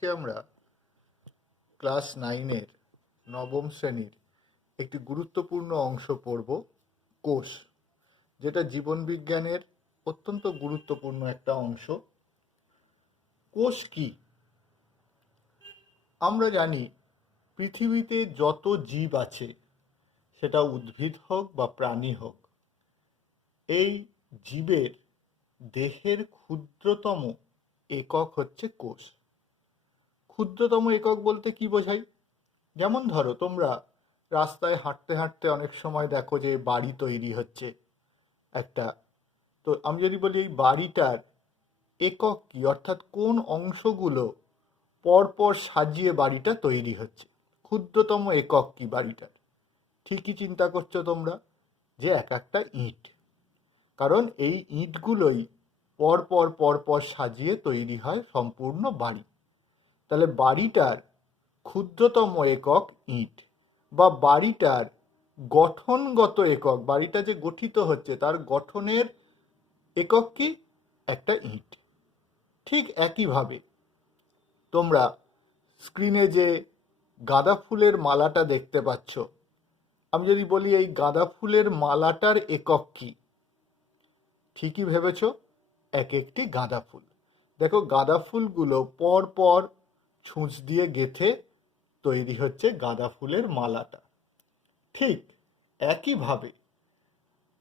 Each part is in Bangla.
আজকে আমরা ক্লাস 9-এর নবম শ্রেণীর একটি গুরুত্বপূর্ণ অংশ পড়ব, কোষ, যেটা জীবনবিজ্ঞানের অত্যন্ত গুরুত্বপূর্ণ একটা অংশ। কোষ কি? আমরা জানি পৃথিবীতে যত জীব আছে, সেটা উদ্ভিদ হোক বা প্রাণী হোক, এই জীবের দেহের ক্ষুদ্রতম একক হচ্ছে কোষ। ক্ষুদ্রতম একক বলতে কি বোঝাই? যেমন ধরো, তোমরা রাস্তায় হাঁটতে হাঁটতে অনেক সময় দেখো যে বাড়ি তৈরি হচ্ছে একটা। তো আমি যদি বলি এই বাড়িটার একক কি, অর্থাৎ কোন অংশগুলো পরপর সাজিয়ে বাড়িটা তৈরি হচ্ছে, ক্ষুদ্রতম একক কি বাড়িটার? ঠিকই চিন্তা করছো তোমরা যে এক একটা ইঁট, কারণ এই ইঁটগুলোই পরপর পরপর সাজিয়ে তৈরি হয় সম্পূর্ণ বাড়ি। তাহলে বাড়িটার ক্ষুদ্রতম একক ইঁট, বা বাড়িটার গঠনগত একক, বাড়িটা যে গঠিত হচ্ছে তার গঠনের একক কি? একটা ইঁট। ঠিক একইভাবে তোমরা স্ক্রিনে যে গাঁদা ফুলের মালাটা দেখতে পাচ্ছ, আমি যদি বলি এই গাঁদা ফুলের মালাটার একক কি? ঠিকই ভেবেছ, এক একটি গাঁদা ফুল। দেখো, গাঁদা ফুলগুলো পর পর ছুঁচ দিয়ে গেঁথে তৈরি হচ্ছে গাঁদা ফুলের মালাটা। ঠিক একইভাবে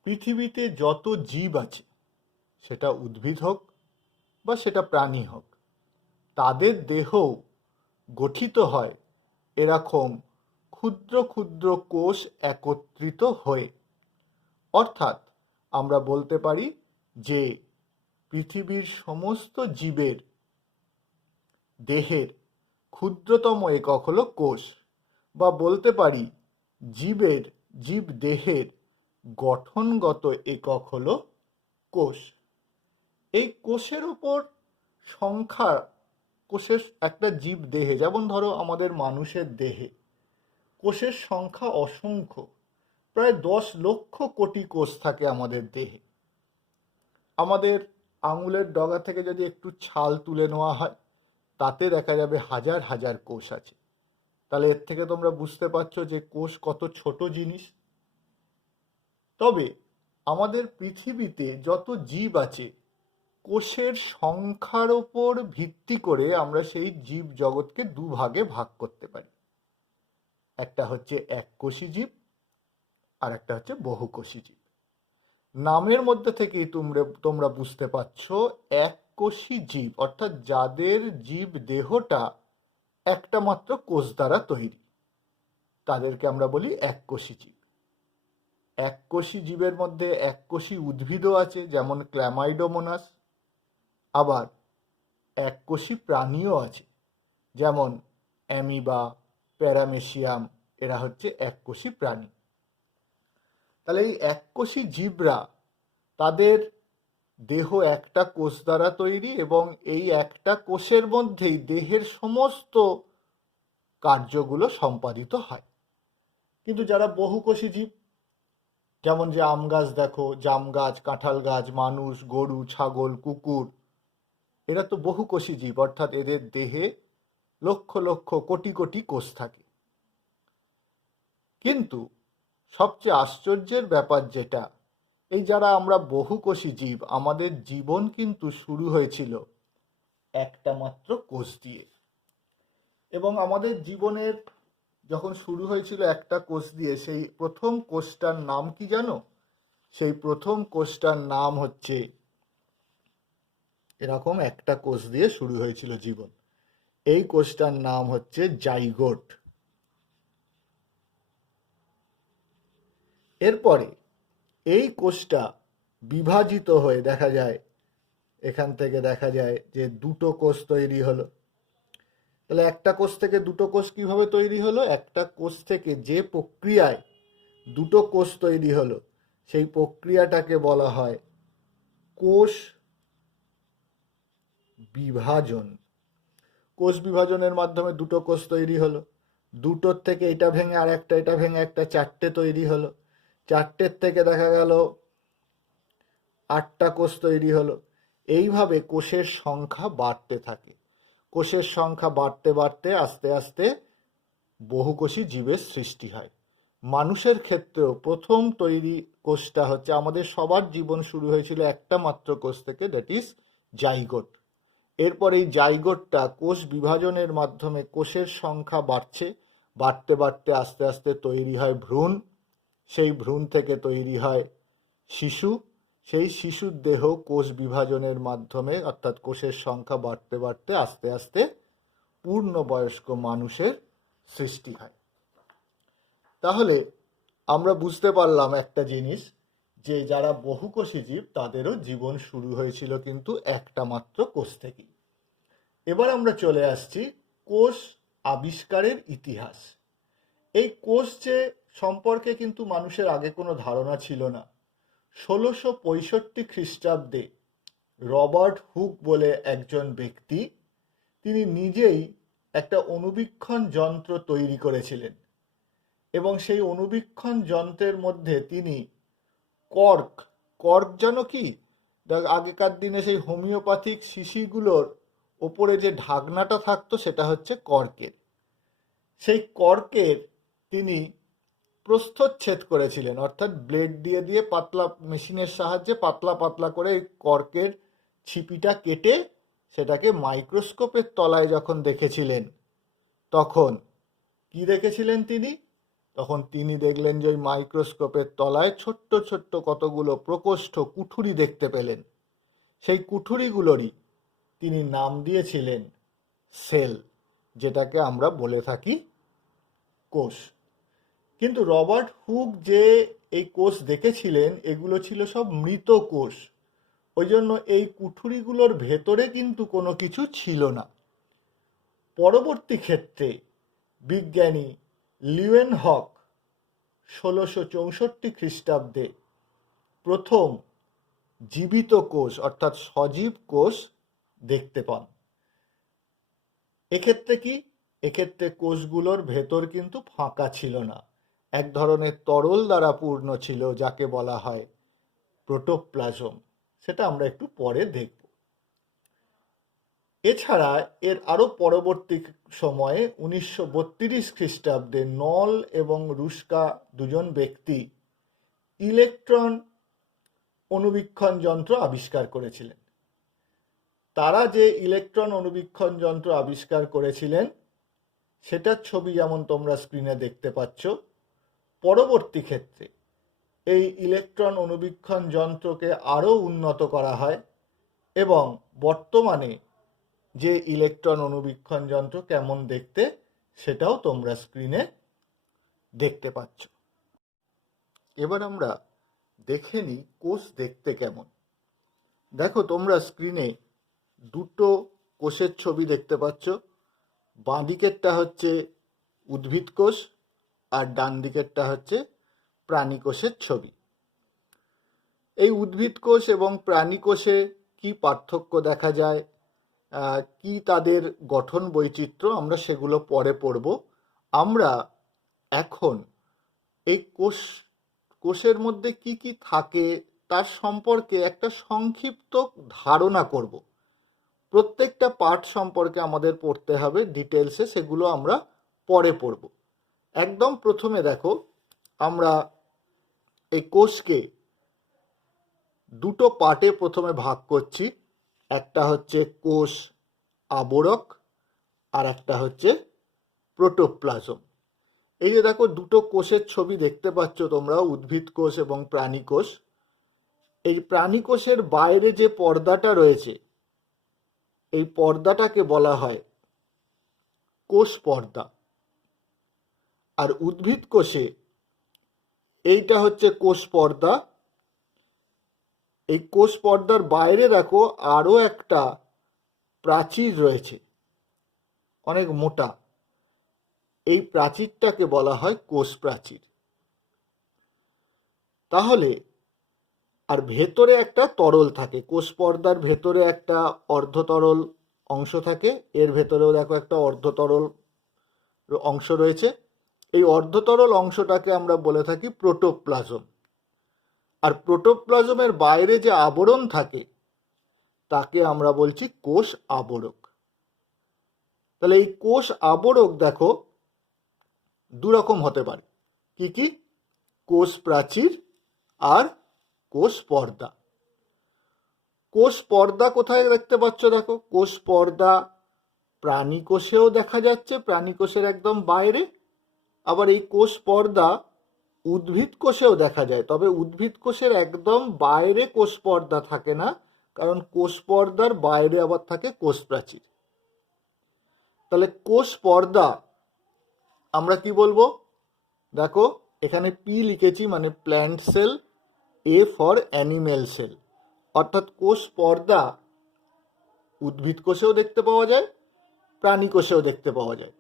পৃথিবীতে যত জীব আছে, সেটা উদ্ভিদ হোক বা সেটা প্রাণী হোক, তাদের দেহ গঠিত হয় এরকম ক্ষুদ্র ক্ষুদ্র কোষ একত্রিত হয়ে। অর্থাৎ আমরা বলতে পারি যে পৃথিবীর সমস্ত জীবের দেহের ক্ষুদ্রতম একক হলো কোষ, বা বলতে পারি জীব দেহের গঠনগত একক হলো কোষ। এই কোষের উপর সংখ্যা, কোষের একটা জীব দেহে, যেমন ধরো আমাদের মানুষের দেহে কোষের সংখ্যা অসংখ্য, প্রায় 10 লক্ষ কোটি কোষ থাকে আমাদের দেহে। আমাদের আঙুলের ডগা থেকে যদি একটু ছাল তুলে নেওয়া হয়, তাতে দেখা যাবে হাজার হাজার কোষ আছে। তাহলে এর থেকে তোমরা বুঝতে পারছো যে কোষ কত ছোট জিনিস। তবে আমাদের পৃথিবীতে যত জীব আছে, কোষের সংখ্যার ওপর ভিত্তি করে আমরা সেই জীব জগৎকে দুভাগে ভাগ করতে পারি। একটা হচ্ছে এককোষী জীব, আর একটা হচ্ছে বহুকোষী জীব। নামের মধ্যে থেকেই তোমরা বুঝতে পারছো, এককোষী জীব অর্থাৎ যাদের জীব দেহটা একটা মাত্র কোষ দ্বারা তৈরি, তাদেরকে আমরা বলি এককোষী জীব। এককোষী জীবের মধ্যে এককোষী উদ্ভিদও আছে, যেমন ক্ল্যামাইডোমোনাস। আবার এককোষী প্রাণীও আছে, যেমন অ্যামিবা, প্যারামেসিয়াম, এরা হচ্ছে এককোষী প্রাণী। তাহলে এই এককোষী জীবরা, তাদের দেহ একটা কোষ দ্বারা তৈরি, এবং এই একটা কোষের মধ্যেই দেহের সমস্ত কার্যগুলো সম্পাদিত হয়। কিন্তু যারা বহুকোষী জীব, যেমন যে আম গাছ দেখো, জাম গাছ, কাঁঠাল গাছ, মানুষ, গরু, ছাগল, কুকুর, এরা তো বহুকোষী জীব, অর্থাৎ এদের দেহে লক্ষ লক্ষ কোটি কোটি কোষ থাকে। কিন্তু সবচেয়ে আশ্চর্যের ব্যাপার যেটা, এই যারা আমরা বহুকোষী জীব, আমাদের জীবন কিন্তু শুরু হয়েছিল একটা মাত্র কোষ দিয়ে। এবং আমাদের জীবনের যখন শুরু হয়েছিল একটা কোষ দিয়ে, সেই প্রথম কোষটার নাম কি জানো? সেই প্রথম কোষটার নাম হচ্ছে, এরকম একটা কোষ দিয়ে শুরু হয়েছিল জীবন, এই কোষটার নাম হচ্ছে জাইগোট। এরপরে এই কোষটা বিভাজিত হয়ে দেখা যায়, এখান থেকে দেখা যায় যে দুটো কোষ তৈরি হলো। তাহলে একটা কোষ থেকে দুটো কোষ কিভাবে তৈরি হলো? একটা কোষ থেকে যে প্রক্রিয়ায় দুটো কোষ তৈরি হলো, সেই প্রক্রিয়াটাকে বলা হয় কোষ বিভাজন। কোষ বিভাজনের মাধ্যমে দুটো কোষ তৈরি হলো, দুটোর থেকে এটা ভেঙে আর একটা, এটা ভেঙে একটা, চারটে তৈরি হলো, চারটের থেকে দেখা গেল 8টা কোষ তৈরি হলো। এইভাবে কোষের সংখ্যা বাড়তে থাকে। কোষের সংখ্যা বাড়তে বাড়তে আস্তে আস্তে বহুকোষী জীবের সৃষ্টি হয়। মানুষের ক্ষেত্রেও প্রথম তৈরি কোষটা হচ্ছে, আমাদের সবার জীবন শুরু হয়েছিল একটা মাত্র কোষ থেকে, দ্যাট ইজ জাইগোট। এরপর এই জাইগোটটা কোষ বিভাজনের মাধ্যমে কোষের সংখ্যা বাড়তে বাড়তে আস্তে আস্তে তৈরি হয় ভ্রূণ। সেই ভ্রূণ থেকে তৈরি হয় শিশু। সেই শিশুর দেহ কোষ বিভাজনের মাধ্যমে, অর্থাৎ কোষের সংখ্যা বাড়তে বাড়তে আস্তে আস্তে পূর্ণবয়স্ক মানুষের সৃষ্টি হয়। তাহলে আমরা বুঝতে পারলাম একটা জিনিস, যে যারা বহুকোষী জীব তাদেরও জীবন শুরু হয়েছিল কিন্তু একটা মাত্র কোষ থেকেই। এবার আমরা চলে আসছি কোষ আবিষ্কারের ইতিহাস। এই কোষ যে সম্পর্কে কিন্তু মানুষের আগে কোনো ধারণা ছিল না। 1665 খ্রিস্টাব্দে রবার্ট হুক বলে একজন ব্যক্তি, তিনি নিজেই একটা অণুবীক্ষণ যন্ত্র তৈরি করেছিলেন, এবং সেই অণুবীক্ষণ যন্ত্রের মধ্যে তিনি কর্ক জানো কি, আগেকার দিনে সেই হোমিওপ্যাথিক শিশিগুলোর ওপরে যে ঢাকনাটা থাকতো সেটা হচ্ছে কর্কের। সেই কর্কের তিনি প্রস্থচ্ছেদ করেছিলেন, অর্থাৎ ব্লেড দিয়ে দিয়ে পাতলা মেশিনের সাহায্যে পাতলা পাতলা করে এই কর্কের ছিপিটা কেটে সেটাকে মাইক্রোস্কোপের তলায় যখন দেখেছিলেন, তখন কি দেখেছিলেন তিনি? তখন তিনি দেখলেন যে ওই মাইক্রোস্কোপের তলায় ছোট্ট ছোট্ট কতগুলো প্রকোষ্ঠ কুঠুরি দেখতে পেলেন। সেই কুঠুরিগুলোরই তিনি নাম দিয়েছিলেন সেল, যেটাকে আমরা বলে থাকি কোষ। কিন্তু রবার্ট হুক যে এই কোষ দেখেছিলেন, এগুলো ছিল সব মৃত কোষ। ওই জন্য এই কুঠুরিগুলোর ভেতরে কিন্তু কোনো কিছু ছিল না। পরবর্তী ক্ষেত্রে বিজ্ঞানী লিউয়েনহক 1664 খ্রিস্টাব্দে প্রথম জীবিত কোষ অর্থাৎ সজীব কোষ দেখতে পান। এক্ষেত্রে কি? এক্ষেত্রে কোষগুলোর ভেতর কিন্তু ফাঁকা ছিল না, এক ধরনের তরল দ্বারা পূর্ণ ছিল, যাকে বলা হয় প্রোটোপ্লাজম। সেটা আমরা একটু পরে দেখব। এছাড়া এর আরো পরবর্তী সময়ে 1932 খ্রিস্টাব্দে নল এবং রুস্কা দুজন ব্যক্তি ইলেকট্রন অণুবীক্ষণ যন্ত্র আবিষ্কার করেছিলেন। তারা যে ইলেকট্রন অণুবীক্ষণ যন্ত্র আবিষ্কার করেছিলেন সেটার ছবি যেমন তোমরা স্ক্রিনে দেখতে পাচ্ছ। পরবর্তী ক্ষেত্রে এই ইলেকট্রন অণুবীক্ষণ যন্ত্রকে আরও উন্নত করা হয়, এবং বর্তমানে যে ইলেকট্রন অণুবীক্ষণ যন্ত্র কেমন দেখতে সেটাও তোমরা স্ক্রিনে দেখতে পাচ্ছ। এবার আমরা দেখে নিই কোষ দেখতে কেমন। দেখো তোমরা স্ক্রিনে দুটো কোষের ছবি দেখতে পাচ্ছ। বাঁ দিকেরটা হচ্ছে উদ্ভিদ কোষ আর ডান দিকেরটা হচ্ছে প্রাণী কোষের ছবি। এই উদ্ভিদ কোষ এবং প্রাণী কোষে কি পার্থক্য দেখা যায়, কি তাদের গঠন বৈচিত্র্য, আমরা সেগুলো পরে পড়ব। আমরা এখন এই কোষের মধ্যে কি কি থাকে তার সম্পর্কে একটা সংক্ষিপ্ত ধারণা করব। প্রত্যেকটা পার্ট সম্পর্কে আমাদের পড়তে হবে ডিটেলসে, সেগুলো আমরা পরে পড়ব। একদম প্রথমে দেখো, আমরা এই কোষকে দুটো পার্টে প্রথমে ভাগ করছি। একটা হচ্ছে কোষ আবরক আর একটা হচ্ছে প্রোটোপ্লাজম। এই যে দেখো দুটো কোষের ছবি দেখতে পাচ্ছ তোমরা, উদ্ভিদ কোষ এবং প্রাণী কোষ। এই প্রাণী কোষের বাইরে যে পর্দাটা রয়েছে, এই পর্দাটাকে বলা হয় কোষ পর্দা। আর উদ্ভিদ কোষে এইটা হচ্ছে কোষ পর্দা। এই কোষ পর্দার বাইরে দেখো আরো একটা প্রাচীর রয়েছে, অনেক মোটা। এই প্রাচীরটাকে বলা হয় কোষ প্রাচীর। তাহলে আর ভেতরে একটা তরল থাকে, কোষ পর্দার ভেতরে একটা অর্ধতরল অংশ থাকে, এর ভেতরেও দেখো একটা অর্ধতরল অংশ রয়েছে। এই অর্ধতরল অংশটাকে আমরা বলে থাকি প্রোটোপ্লাজম। আর প্রোটোপ্লাজমের বাইরে যে আবরণ থাকে তাকে আমরা বলছি কোষ আবরক। তাহলে এই কোষ আবরক দেখো দু রকম হতে পারে। কি কি? কোষ প্রাচীর আর কোষ পর্দা। কোষ পর্দা কোথায় দেখতে পাচ্ছ? দেখো, কোষ পর্দা প্রাণী কোষেও দেখা যাচ্ছে, প্রাণী কোষের একদম বাইরে। আবার এই কোষ পর্দা উদ্ভিদ কোষেও দেখা যায়, তবে উদ্ভিদ কোষের একদম বাইরে কোষ পর্দা থাকে না, কারণ কোষ পর্দার বাইরে আবার থাকে কোষ প্রাচীর। তাহলে কোষ পর্দা আমরা কি বলবো? দেখো, এখানে পি লিখেছি, মানে plant cell, A for animal cell. অর্থাৎ কোষ পর্দা উদ্ভিদ কোষেও দেখতে পাওয়া যায়, প্রাণী কোষেও দেখতে পাওয়া যায়।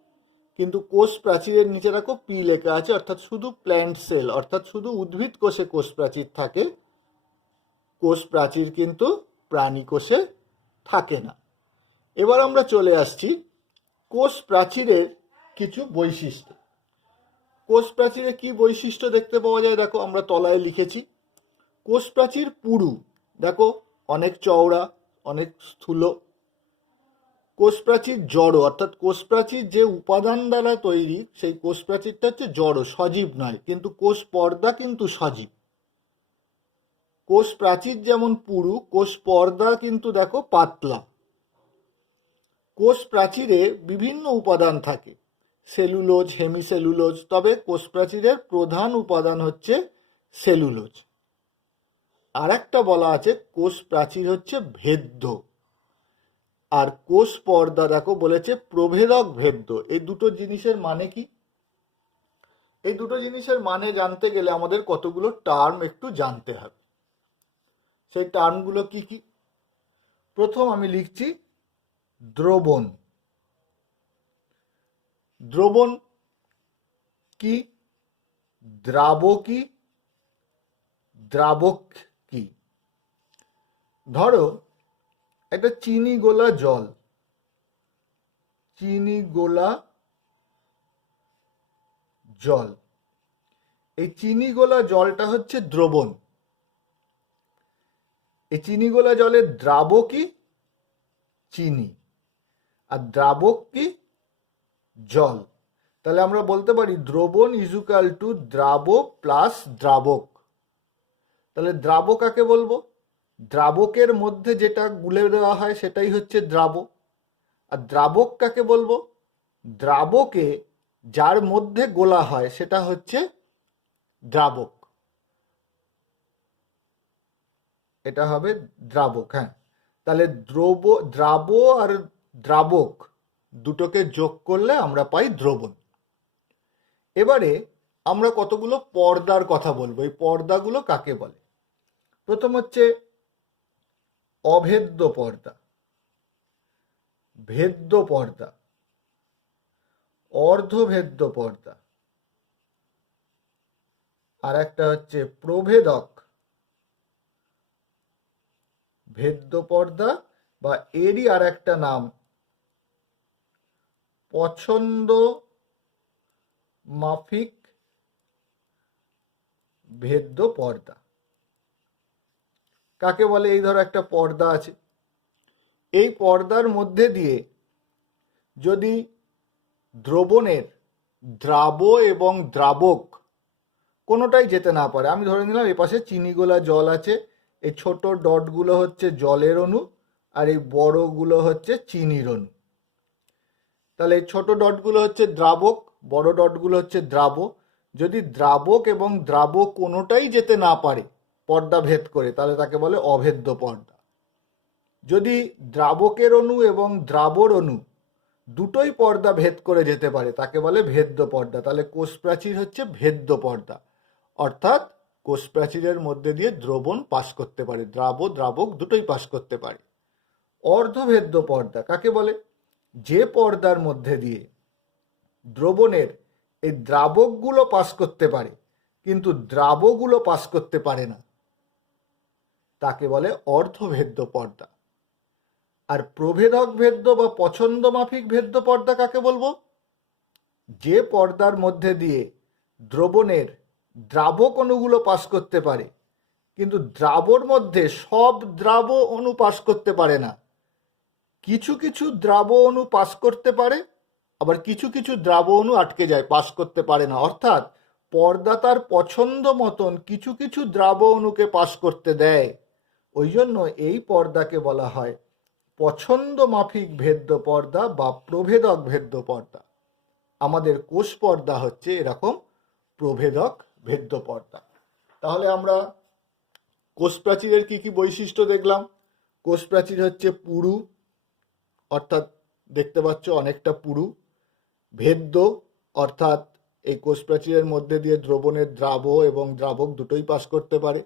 কিন্তু কোষ প্রাচীরের নিচে দেখো পি লেখা আছে, অর্থাৎ শুধু প্ল্যান্ট সেল, অর্থাৎ শুধু উদ্ভিদ কোষে কোষ প্রাচীর থাকে, কোষ প্রাচীর কিন্তু প্রাণী কোষে থাকে না। এবার আমরা চলে আসছি কোষ প্রাচীরের কিছু বৈশিষ্ট্য। কোষ প্রাচীরে কি বৈশিষ্ট্য দেখতে পাওয়া যায়? দেখো, আমরা তলায় লিখেছি কোষ প্রাচীর পুরু, দেখো অনেক চওড়া, অনেক স্থূল। কোষ প্রাচীর জড়, অর্থাৎ কোষ প্রাচীর যে উপাদান দ্বারা তৈরি সেই কোষ প্রাচীরটা হচ্ছে জড়, সজীব নয়। কিন্তু কোষ পর্দা কিন্তু সজীব। কোষ প্রাচীর যেমন পুরু, কোষ পর্দা কিন্তু দেখো পাতলা। কোষ প্রাচীরে বিভিন্ন উপাদান থাকে, সেলুলোজ, হেমিসেলুলোজ, তবে কোষ প্রাচীরের প্রধান উপাদান হচ্ছে সেলুলোজ। আর একটা বলা আছে কোষ প্রাচীর হচ্ছে ভেদ্য, আর কোষ পর্দা দেখো বলেছে প্রভেদক ভেদ্য। এই দুটো জিনিসের মানে কি? এই দুটো জিনিসের মানে জানতে গেলে আমাদের কতগুলো টার্ম একটু জানতে হবে। সেই টার্মগুলো কি কি? প্রথম আমি লিখছি দ্রবণ। দ্রবণ কি? দ্রাবকী, দ্রাবক কি? ধরো একটা চিনি গোলা জল, চিনি গোলা জল, এই চিনি গোলা জলটা হচ্ছে দ্রবণ। এই চিনি গোলা জলের দ্রাবকী চিনি, আর দ্রাবক কি? জল। তাহলে আমরা বলতে পারি দ্রবণ ইজুকাল টু দ্রাবক প্লাস দ্রাবক। তাহলে দ্রাবক কাকে বলবো? দ্রাবকের মধ্যে যেটা গুলে দেওয়া হয় সেটাই হচ্ছে দ্রাবক। আর দ্রাবক কাকে বলবো? দ্রাবকে যার মধ্যে গোলা হয় সেটা হচ্ছে দ্রাবক। এটা হবে দ্রাবক। হ্যাঁ, তাহলে দ্রাব আর দ্রাবক দুটোকে যোগ করলে আমরা পাই দ্রবণ। এবারে আমরা কতগুলো পর্দার কথা বলবো। এই পর্দাগুলো কাকে বলে? প্রথম হচ্ছে অভেদ্য পর্দা, ভেদ্য পর্দা, অর্ধভেদ্য পর্দা, আর একটা হচ্ছে প্রভেদক ভেদ্য পর্দা, বা এরই আর একটা নাম পছন্দ মাফিক ভেদ্য পর্দা। কাকে বলে? এই ধরো একটা পর্দা আছে, এই পর্দার মধ্যে দিয়ে যদি দ্রবণের দ্রাব এবং দ্রাবক কোনোটাই যেতে না পারে, আমি ধরে নিলাম এপাশে চিনি গোলা জল আছে, এই ছোট ডটগুলো হচ্ছে জলের অণু, আর এই বড়গুলো হচ্ছে চিনির অণু। তাহলে এই ছোট ডটগুলো হচ্ছে দ্রাবক, বড় ডটগুলো হচ্ছে দ্রাব। যদি দ্রাবক এবং দ্রাব কোনোটাই যেতে না পারে পর্দা ভেদ করে, তাহলে তাকে বলে অভেদ্য পর্দা। যদি দ্রাবকের অণু এবং দ্রাবর অণু দুটোই পর্দা ভেদ করে যেতে পারে, তাকে বলে ভেদ্য পর্দা। তাহলে কোষ প্রাচীর হচ্ছে ভেদ্য পর্দা, অর্থাৎ কোষ প্রাচীরের মধ্যে দিয়ে দ্রবণ পাস করতে পারে, দ্রাবক দুটোই পাস করতে পারে। অর্ধভেদ্য পর্দা কাকে বলে? যে পর্দার মধ্যে দিয়ে দ্রবণের এই দ্রাবকগুলো পাস করতে পারে কিন্তু দ্রাবগুলো পাস করতে পারে না, তাকে বলে অর্ধভেদ্য পর্দা। আর প্রভেদক ভেদ্য বা পছন্দ মাফিক ভেদ্য পর্দা কাকে বলবো? যে পর্দার মধ্যে দিয়ে দ্রবণের দ্রাবক অণুগুলো পাস করতে পারে কিন্তু দ্রাবর মধ্যে সব দ্রাব অণু পাস করতে পারে না, কিছু কিছু দ্রাব অণু পাস করতে পারে, আবার কিছু কিছু দ্রাব অণু আটকে যায়, পাস করতে পারে না। অর্থাৎ পর্দা তার পছন্দ মতন কিছু কিছু দ্রাব অণুকে পাস করতে দেয়। ওই জন্য এই পর্দাকে বলা হয় পছন্দ মাফিক ভেদ্য পর্দা বা প্রভেদক ভেদ্য পর্দা। আমাদের কোষ পর্দা হচ্ছে এরকম প্রভেদক ভেদ্য পর্দা। তাহলে আমরা কোষ প্রাচীরের কি কি বৈশিষ্ট্য দেখলাম? কোষ প্রাচীর হচ্ছে পুরু, অর্থাৎ দেখতে পাচ্ছ অনেকটা পুরু। ভেদ্য, অর্থাৎ এই কোষ প্রাচীরের মধ্যে দিয়ে দ্রবণের দ্রাব এবং দ্রাবক দুটোই পাস করতে পারে।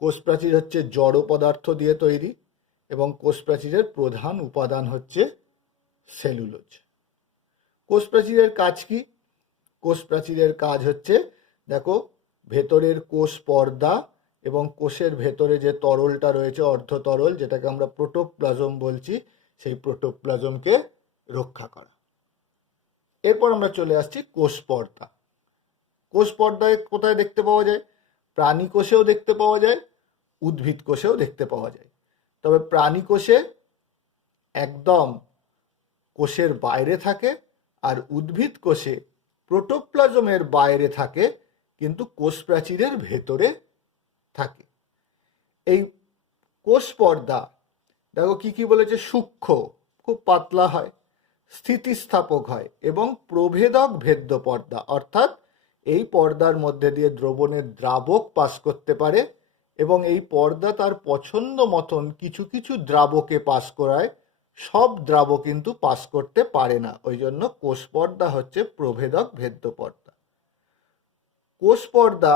কোষ প্রাচীর হচ্ছে জড় পদার্থ দিয়ে তৈরি এবং কোষ প্রাচীরের প্রধান উপাদান হচ্ছে সেলুলোজ। কোষ প্রাচীরের কাজ কি? কোষ প্রাচীরের কাজ হচ্ছে, দেখো, ভেতরের কোষ পর্দা এবং কোষের ভেতরে যে তরলটা রয়েছে অর্ধ তরল, যেটাকে আমরা প্রোটোপ্লাজম বলছি, সেই প্রোটোপ্লাজমকে রক্ষা করা। এরপর আমরা চলে আসছি কোষ পর্দা। কোষ পর্দায় কোথায় দেখতে পাওয়া যায়? প্রাণী কোষেও দেখতে পাওয়া যায়, উদ্ভিদ কোষেও দেখতে পাওয়া যায়। তবে প্রাণী কোষে একদম কোষের বাইরে থাকে, আর উদ্ভিদ কোষে প্রোটোপ্লাজমের বাইরে থাকে, কিন্তু কোষ প্রাচীরের ভেতরে থাকে। এই কোষ পর্দা দেখো কি কি বলেছে, সূক্ষ্ম, খুব পাতলা হয়, স্থিতিস্থাপক হয় এবং প্রভেদক ভেদ্য পর্দা, অর্থাৎ এই পর্দার মধ্যে দিয়ে দ্রবণের দ্রাবক পাস করতে পারে এবং এই পর্দা তার পছন্দ মতন কিছু কিছু দ্রাবকে পাস করায়, সব দ্রাব কিন্তু পাস করতে পারে না। ওই জন্য কোষ পর্দা হচ্ছে প্রভেদক ভেদ্য পর্দা। কোষ পর্দা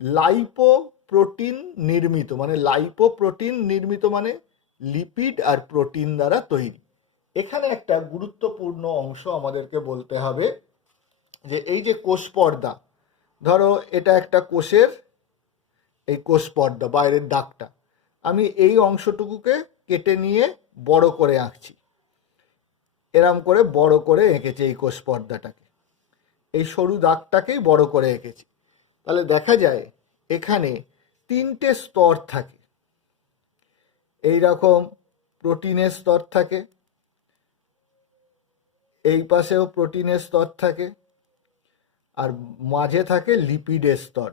লাইপোপ্রোটিন নির্মিত, মানে লাইপোপ্রোটিন নির্মিত মানে লিপিড আর প্রোটিন দ্বারা তৈরি। এখানে একটা গুরুত্বপূর্ণ অংশ আমাদেরকে বলতে হবে, যে এই যে কোষ পর্দা, ধরো এটা একটা কোষের এই কোষ পর্দা, বাইরের দাগটা, আমি এই অংশটুকুকে কেটে নিয়ে বড় করে আঁকছি, এরম করে বড় করে এঁকেছি এই কোষ পর্দাটাকে, এই সরু দাগটাকেই বড় করে এঁকেছি। তাহলে দেখা যায় এখানে তিনটে স্তর থাকে। এই রকম প্রোটিনের স্তর থাকে, এই পাশেও প্রোটিনের স্তর থাকে, আর মাঝে থাকে লিপিডের স্তর।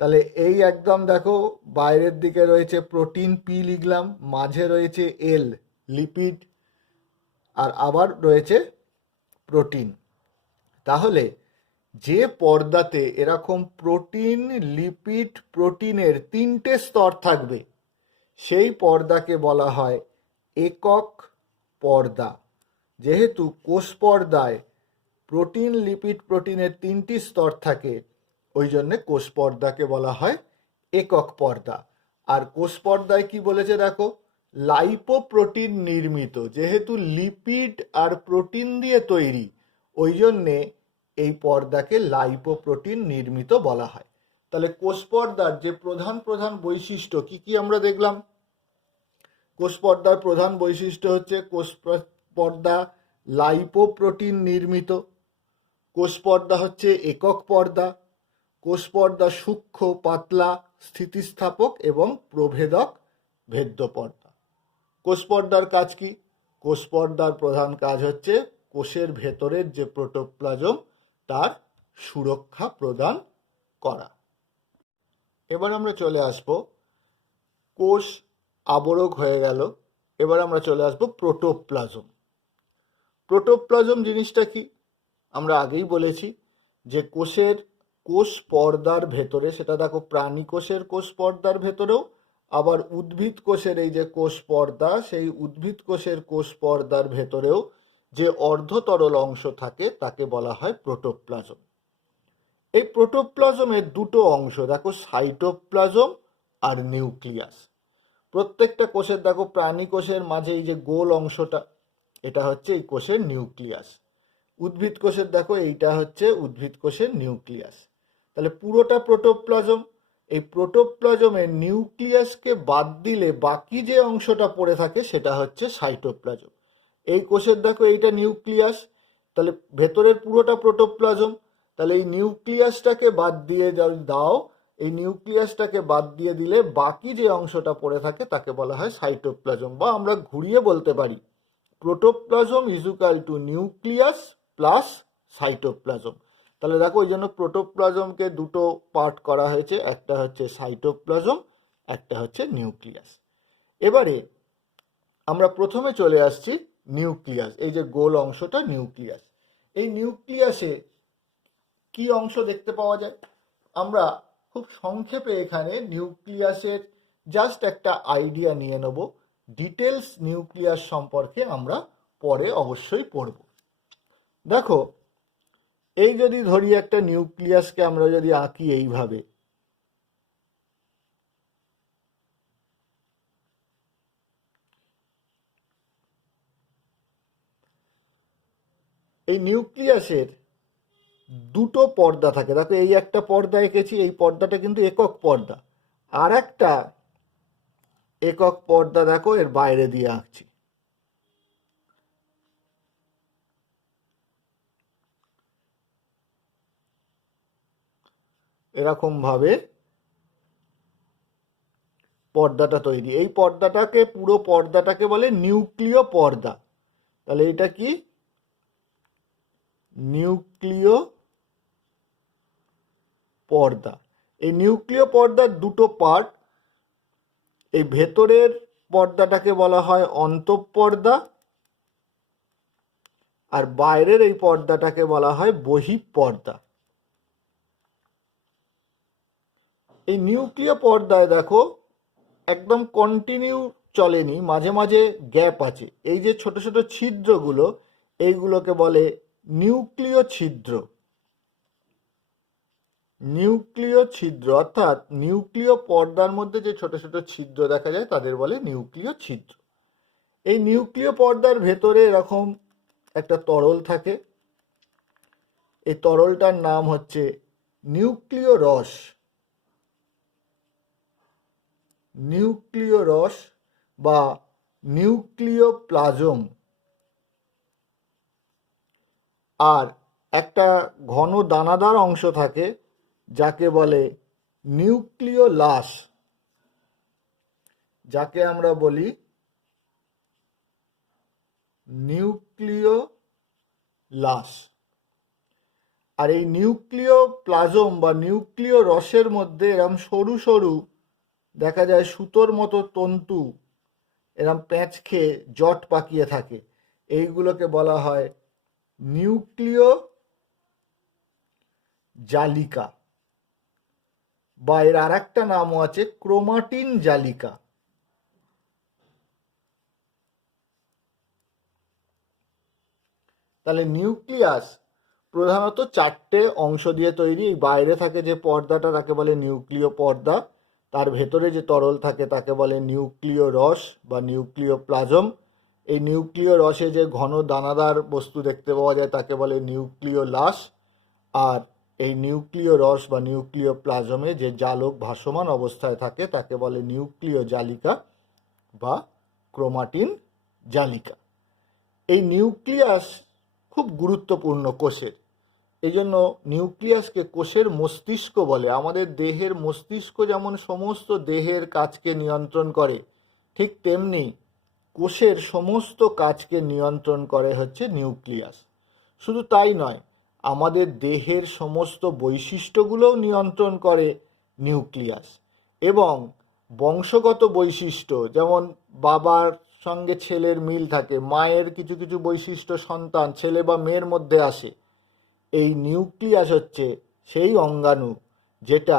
তাহলে এই একদম দেখো বাইরের দিকে রয়েছে প্রোটিন পি লিখলাম, মাঝে রয়েছে এল লিপিড, আর আবার রয়েছে প্রোটিন। তাহলে যে পর্দাতে এরকম প্রোটিন, লিপিড, প্রোটিনের তিনটে স্তর থাকবে, সেই পর্দাকে বলা হয় একক পর্দা। যেহেতু কোষ পর্দায় প্রোটিন, লিপিড, প্রোটিনের তিনটি স্তর থাকে, ওই জন্যে কোষ পর্দাকে বলা হয় একক পর্দা। আর কোষ পর্দায় কি বলেছে দেখো, লাইপোপ্রোটিন নির্মিত, যেহেতু লিপিড আর প্রোটিন দিয়ে তৈরি, ওই জন্যে এই পর্দাকে লাইপোপ্রোটিন নির্মিত বলা হয়। তাহলে কোষ পর্দার যে প্রধান প্রধান বৈশিষ্ট্য কি কি আমরা দেখলাম? কোষ পর্দার প্রধান বৈশিষ্ট্য হচ্ছে কোষ পর্দা লাইপোপ্রোটিন নির্মিত, কোষ পর্দা হচ্ছে একক পর্দা, কোষ পর্দা সূক্ষ্ম, পাতলা, স্থিতিস্থাপক এবং প্রভেদক ভেদ্য পর্দা। কোষ পর্দার কাজ কি? কোষ পর্দার প্রধান কাজ হচ্ছে কোষের ভেতরের যে প্রোটোপ্লাজম তার সুরক্ষা প্রদান করা। এবার আমরা চলে আসব, কোষ আবরক হয়ে গেল, এবার আমরা চলে আসব প্রোটোপ্লাজম। প্রোটোপ্লাজম জিনিসটা কি? আমরা আগেই বলেছি যে কোষের কোষ পর্দার ভেতরে, সেটা দেখো প্রাণী কোষের কোষ পর্দার ভেতরেও, আবার উদ্ভিদ কোষের এই যে কোষ পর্দা, সেই উদ্ভিদ কোষের কোষ পর্দার ভেতরেও যে অর্ধতরল অংশ থাকে তাকে বলা হয় প্রোটোপ্লাজম। এই প্রোটোপ্লাজমের দুটো অংশ দেখো, সাইটোপ্লাজম আর নিউক্লিয়াস। প্রত্যেকটা কোষের দেখো, প্রাণী কোষের মাঝে এই যে গোল অংশটা, এটা হচ্ছে এই কোষের নিউক্লিয়াস। উদ্ভিদ কোষের দেখো, এইটা হচ্ছে উদ্ভিদ কোষের নিউক্লিয়াস। তাহলে পুরোটা প্রোটোপ্লাজম। এই প্রোটোপ্লাজমের নিউক্লিয়াসকে বাদ দিলে বাকি যে অংশটা পড়ে থাকে সেটা হচ্ছে সাইটোপ্লাজম। এই কোষের দেখো এইটা নিউক্লিয়াস, তাহলে ভেতরের পুরোটা প্রোটোপ্লাজম। তাহলে এই নিউক্লিয়াসটাকে বাদ দিয়ে দাও, এই নিউক্লিয়াসটাকে বাদ দিয়ে দিলে বাকি যে অংশটা পড়ে থাকে তাকে বলা হয় সাইটোপ্লাজম, বা আমরা ঘুরিয়ে বলতে পারি protoplasm is equal to nucleus plus cytoplasm. তাহলে দেখো ওই জন্য প্রোটোপ্লাজমকে দুটো পার্ট করা হয়েছে, একটা হচ্ছে সাইটোপ্লাজম, একটা হচ্ছে নিউক্লিয়াস। এবারে আমরা প্রথমে চলে আসছি নিউক্লিয়াস, এই যে গোল অংশটা নিউক্লিয়াস। এই নিউক্লিয়াসে কি অংশ দেখতে পাওয়া যায়? আমরা খুব সংক্ষেপে এখানে নিউক্লিয়াসের জাস্ট একটা আইডিয়া নিয়ে নেব। ডিটেলস নিউক্লিয়াস সম্পর্কে আমরা পরে অবশ্যই পড়ব। দেখো, এই যদি ধরি একটা নিউক্লিয়াসকে আমরা যদি আঁকি এইভাবে, এই নিউক্লিয়াসের দুটো পর্দা থাকে। দেখো, এই একটা পর্দা এঁকেছি, এই পর্দাটা কিন্তু একক পর্দা। আর একটা একক পর্দা দেখো এর বাইরে দিয়ে আঁকছি। এরকম ভাবে পর্দাটা তৈরি। এই পর্দাটাকে, পুরো পর্দাটাকে বলে নিউক্লিয় পর্দা। তাহলে এটা কি? নিউক্লিয় পর্দা। এই নিউক্লিয় পর্দার দুটো পার্ট। এই ভেতরের পর্দাটাকে বলা হয় অন্তঃপর্দা, আর বাইরের এই পর্দাটাকে বলা হয় বহিঃপর্দা। এই নিউক্লিয় পর্দায় দেখো একদম কন্টিনিউ চলেনি, মাঝে মাঝে গ্যাপ আছে। এই যে ছোট ছোট ছিদ্রগুলো, এইগুলোকে বলে নিউক্লিয় ছিদ্র। নিউক্লিয় ছিদ্র অর্থাৎ নিউক্লিয় পর্দার মধ্যে যে ছোট ছোট ছিদ্র দেখা যায় তাদের বলে নিউক্লিয় ছিদ্র। এই নিউক্লিয় পর্দার ভেতরে এরকম একটা তরল থাকে। এই তরলটার নাম হচ্ছে নিউক্লিয় রস। নিউক্লিয় রস বা নিউক্লিয় প্লাজম। আর একটা ঘন দানাদার অংশ থাকে যাকে বলে নিউক্লিওলাস, যাকে আমরা বলি নিউক্লিওলাস। আর এই নিউক্লিয় প্লাজম বা নিউক্লিয় রসের মধ্যে এরম সরু সরু দেখা যায় সুতোর মতো তন্তু এরম প্যাঁচ খেয়ে জট পাকিয়ে থাকে। এইগুলোকে বলা হয় নিউক্লিয় জালিকা, বা এর আর একটা নামও আছে ক্রোমাটিন জালিকা। তাহলে নিউক্লিয়াস প্রধানত চারটে অংশ দিয়ে তৈরি। বাইরে থাকে যে পর্দাটা তাকে বলে নিউক্লিয় পর্দা, তার ভেতরে যে তরল থাকে তাকে বলে নিউক্লিয় রস বা নিউক্লিয় প্লাজম। এই নিউক্লিয় রসে যে ঘন দানাদার বস্তু দেখতে পাওয়া যায় তাকে বলে নিউক্লিওলাস। আর এই নিউক্লিয় রস বা নিউক্লিয় প্লাজমে যে জালক ভাসমান অবস্থায় থাকে তাকে বলে নিউক্লিয় জালিকা বা ক্রোমাটিন জালিকা। এই নিউক্লিয়াস খুব গুরুত্বপূর্ণ কোষের। এই জন্য নিউক্লিয়াসকে কোষের মস্তিষ্ক বলে। আমাদের দেহের মস্তিষ্ক যেমন সমস্ত দেহের কাজকে নিয়ন্ত্রণ করে, ঠিক তেমনি কোষের সমস্ত কাজকে নিয়ন্ত্রণ করে হচ্ছে নিউক্লিয়াস। শুধু তাই নয়, আমাদের দেহের সমস্ত বৈশিষ্ট্যগুলোও নিয়ন্ত্রণ করে নিউক্লিয়াস। এবং বংশগত বৈশিষ্ট্য, যেমন বাবার সঙ্গে ছেলের মিল থাকে, মায়ের কিছু কিছু বৈশিষ্ট্য সন্তান ছেলে বা মেয়ের মধ্যে আসে। এই নিউক্লিয়াস হচ্ছে সেই অঙ্গাণু যেটা